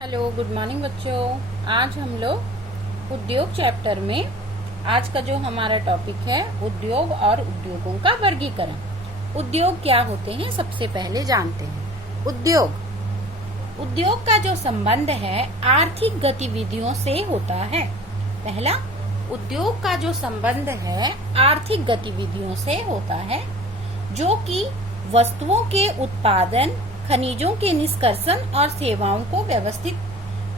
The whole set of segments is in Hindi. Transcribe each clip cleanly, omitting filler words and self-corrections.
हेलो, गुड मॉर्निंग बच्चों। आज हम लोग उद्योग चैप्टर में आज का जो हमारा टॉपिक है उद्योग और उद्योगों का वर्गीकरण। उद्योग क्या होते हैं सबसे पहले जानते हैं। उद्योग का जो संबंध है आर्थिक गतिविधियों से होता है। पहला, उद्योग का जो संबंध है आर्थिक गतिविधियों से होता है जो कि वस्तुओं के उत्पादन, खनिजों के निष्कर्षण और सेवाओं को व्यवस्थित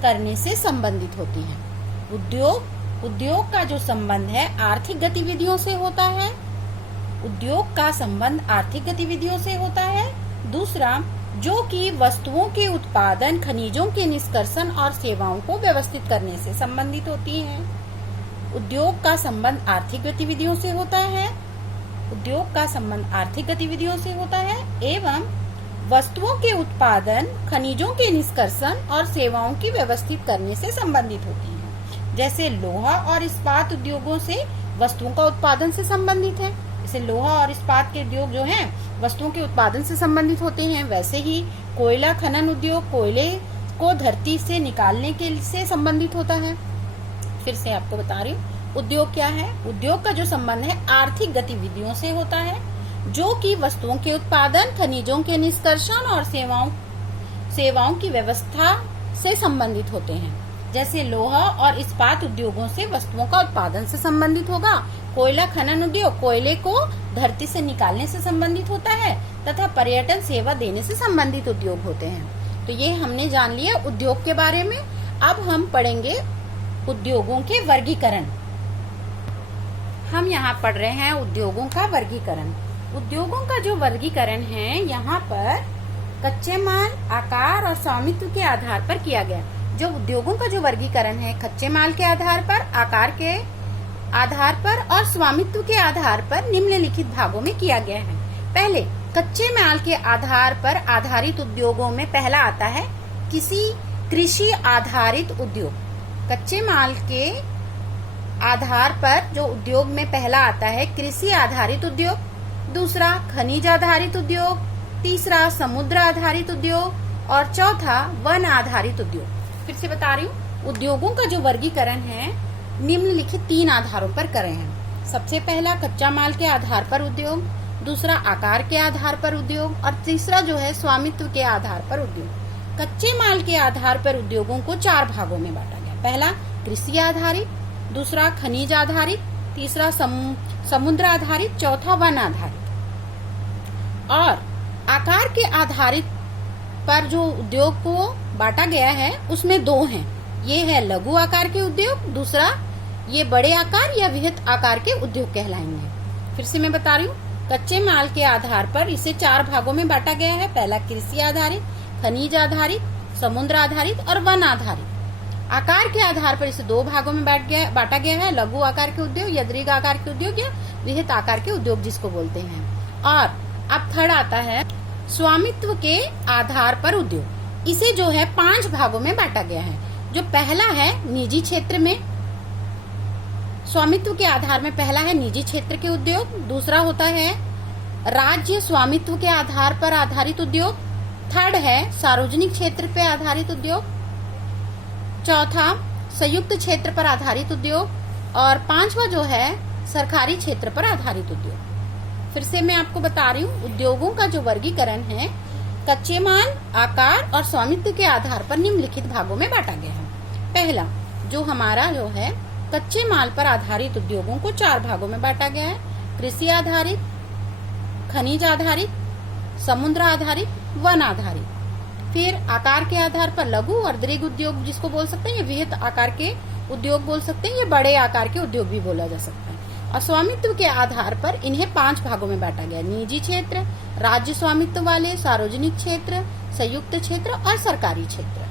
करने से संबंधित होती है। उद्योग का जो संबंध है आर्थिक गतिविधियों से होता है। उद्योग का संबंध आर्थिक गतिविधियों से होता है। दूसरा, जो कि वस्तुओं के उत्पादन, खनिजों के निष्कर्षण और सेवाओं को व्यवस्थित करने से संबंधित होती है। उद्योग का संबंध आर्थिक गतिविधियों से होता है। उद्योग का संबंध आर्थिक गतिविधियों से होता है एवं वस्तुओं के उत्पादन, खनिजों के निष्कर्षण और सेवाओं की व्यवस्थित करने से संबंधित होती है। जैसे लोहा और इस्पात उद्योगों से वस्तुओं का उत्पादन से संबंधित है। जैसे लोहा और इस्पात के उद्योग जो हैं वस्तुओं के उत्पादन से संबंधित होते हैं, वैसे ही कोयला खनन उद्योग कोयले को धरती से निकालने के से संबंधित होता है। फिर से आपको बता रही हूँ, उद्योग क्या है। उद्योग का जो संबंध है आर्थिक गतिविधियों से होता है जो कि वस्तुओं के उत्पादन, खनिजों के निष्कर्षण और सेवाओं की व्यवस्था से संबंधित होते हैं। जैसे लोहा और इस्पात उद्योगों से वस्तुओं का उत्पादन से संबंधित होगा। कोयला खनन उद्योग कोयले को धरती से निकालने से संबंधित होता है तथा पर्यटन सेवा देने से संबंधित उद्योग होते हैं। तो ये हमने जान लिया उद्योग के बारे में। अब हम पढ़ेंगे उद्योगों के वर्गीकरण। हम यहाँ पढ़ रहे हैं उद्योगों का वर्गीकरण। उद्योगों का जो वर्गीकरण है यहाँ पर कच्चे माल, आकार और स्वामित्व के आधार पर किया गया। जो उद्योगों का जो वर्गीकरण है कच्चे माल के आधार पर, आकार के आधार पर और स्वामित्व के आधार पर निम्नलिखित भागों में किया गया है। पहले, कच्चे माल के आधार पर आधारित उद्योगों में पहला आता है कृषि आधारित उद्योग। कच्चे माल के आधार पर जो उद्योग में पहला आता है कृषि आधारित उद्योग। दूसरा, खनिज आधारित उद्योग। तीसरा, समुद्र आधारित उद्योग और चौथा, वन आधारित उद्योग। फिर से बता रही हूँ, उद्योगों का जो वर्गीकरण है निम्नलिखित 3 आधारों पर करे हैं। सबसे पहला, कच्चा माल के आधार पर उद्योग। दूसरा, आकार के आधार पर उद्योग और तीसरा जो है स्वामित्व के आधार पर उद्योग। कच्चे माल के आधार पर उद्योगों को 4 भागों में बांटा गया। पहला, कृषि आधारित। दूसरा, खनिज आधारित। तीसरा, समुद्र आधारित। चौथा, वन आधारित। और आकार के आधारित पर जो उद्योग को बांटा गया है उसमें 2 हैं। ये है लघु आकार के उद्योग। दूसरा, ये बड़े आकार या वृहत आकार के उद्योग कहलाएंगे। फिर से मैं बता रही हूँ, कच्चे माल के आधार पर इसे 4 भागों में बांटा गया है। पहला, कृषि आधारित, खनिज आधारित, समुद्र आधारित और वन आधारित। आकार के आधार पर इसे 2 भागों में बांटा गया है, लघु आकार के उद्योग या दीर्घ आकार के उद्योग या वृहत आकार के उद्योग जिसको बोलते हैं। और अब थर्ड आता है स्वामित्व के आधार पर उद्योग। इसे जो है 5 भागों में बांटा गया है। जो पहला है निजी क्षेत्र में, स्वामित्व के आधार में पहला है निजी क्षेत्र के उद्योग। दूसरा होता है राज्य स्वामित्व के आधार पर आधारित उद्योग। थर्ड है सार्वजनिक क्षेत्र पर आधारित उद्योग। चौथा, संयुक्त क्षेत्र पर आधारित उद्योग और 5वां जो है सरकारी क्षेत्र पर आधारित उद्योग। फिर से मैं आपको बता रही हूँ, उद्योगों का जो वर्गीकरण है कच्चे माल, आकार और स्वामित्व के आधार पर निम्नलिखित भागों में बांटा गया है। पहला, जो हमारा जो है कच्चे माल पर आधारित उद्योगों को 4 भागों में बांटा गया है। कृषि आधारित, खनिज आधारित, समुद्र आधारित, वन आधारित। फिर आकार के आधार पर लघु और दीर्घ उद्योग जिसको बोल सकते हैं, ये वृहत आकार के उद्योग बोल सकते हैं, ये बड़े आकार के उद्योग भी बोला जा सकता है। और स्वामित्व के आधार पर इन्हें 5 भागों में बांटा गया। निजी क्षेत्र, राज्य स्वामित्व वाले, सार्वजनिक क्षेत्र, संयुक्त क्षेत्र और सरकारी क्षेत्र।